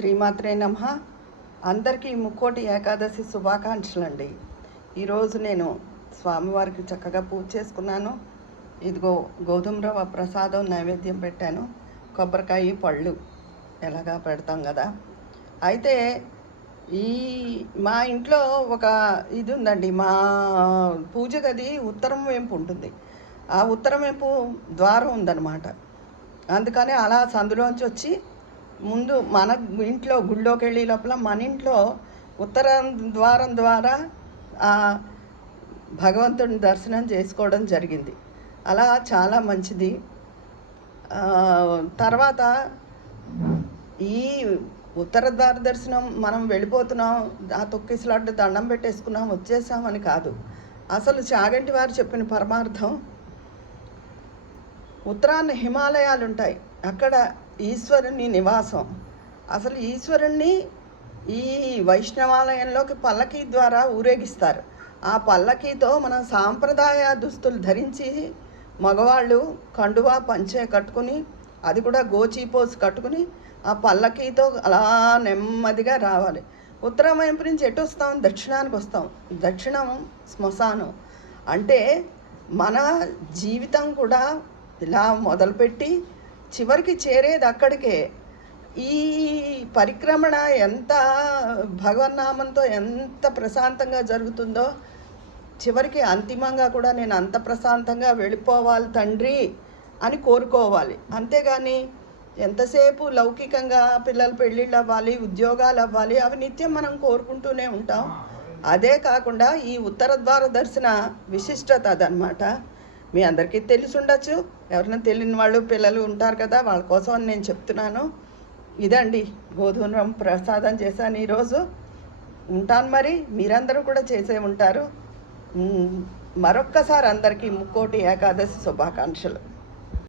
శ్రీమాత్రే నమః. అందరికీ ముక్కోటి ఏకాదశి శుభాకాంక్షలు అండి. ఈరోజు నేను స్వామివారికి చక్కగా పూజ చేసుకున్నాను. ఇదిగో గోధుమ రవ్వ ప్రసాదం నైవేద్యం పెట్టాను. కొబ్బరికాయ పళ్ళు ఎలాగా పెడతాం కదా. అయితే మా ఇంట్లో ఒక ఇది ఉందండి. మా పూజ గది ఉత్తరం వైపు ఉంటుంది. ఆ ఉత్తరం వైపు ద్వారం ఉందన్నమాట. అందుకని అలా సందులోంచి వచ్చి ముందు మన ఇంట్లో గుళ్ళోకి వెళ్ళే లోపల మన ఇంట్లో ఉత్తర ద్వారం ద్వారా భగవంతుని దర్శనం చేసుకోవడం జరిగింది. అలా చాలా మంచిది. తర్వాత ఈ ఉత్తర ద్వార దర్శనం మనం వెళ్ళిపోతున్నాం, ఆ తొక్కిసలాట దండం పెట్టేసుకున్నాం వచ్చేసామని కాదు. అసలు చాగంటి వారు చెప్పిన పరమార్థం, ఉత్తరాన హిమాలయాలు ఉంటాయి, అక్కడ ఈశ్వరుని నివాసం. అసలు ఈశ్వరుణ్ణి ఈ వైష్ణవాలయంలోకి పల్లకీ ద్వారా ఊరేగిస్తారు. ఆ పల్లకీతో మనం సాంప్రదాయ దుస్తులు ధరించి మగవాళ్ళు కండువా పంచె కట్టుకుని, అది కూడా గోచీపోసి కట్టుకుని ఆ పల్లకీతో అలా నెమ్మదిగా రావాలి. ఉత్తరం వైపు నుంచి ఎటు వస్తాం? దక్షిణానికి వస్తాం. దక్షిణం శ్మశానం. అంటే మన జీవితం కూడా ఇలా మొదలుపెట్టి చివరికి చేరేది అక్కడికే. ఈ పరిక్రమణ ఎంత భగవన్నామంతో ఎంత ప్రశాంతంగా జరుగుతుందో, చివరికి అంతిమంగా కూడా నేను అంత ప్రశాంతంగా వెళ్ళిపోవాలి తండ్రి అని కోరుకోవాలి. అంతేగాని ఎంతసేపు లౌకికంగా పిల్లలు పెళ్ళిళ్ళు అవ్వాలి, ఉద్యోగాలు అవ్వాలి, అవి నిత్యం మనం కోరుకుంటూనే ఉంటాం. అదే కాకుండా ఈ ఉత్తర ద్వార దర్శన విశిష్టత అదనమాట. మీ అందరికీ తెలిసి ఉండొచ్చు. ఎవరైనా తెలియని వాళ్ళు పిల్లలు ఉంటారు కదా, వాళ్ళ కోసం అని నేను చెప్తున్నాను. ఇదండి, గోధుమ ప్రసాదం చేశాను ఈరోజు. ఉంటాను మరి. మీరందరూ కూడా చేసే ఉంటారు. మరొక్కసారి అందరికీ ముక్కోటి ఏకాదశి శుభాకాంక్షలు.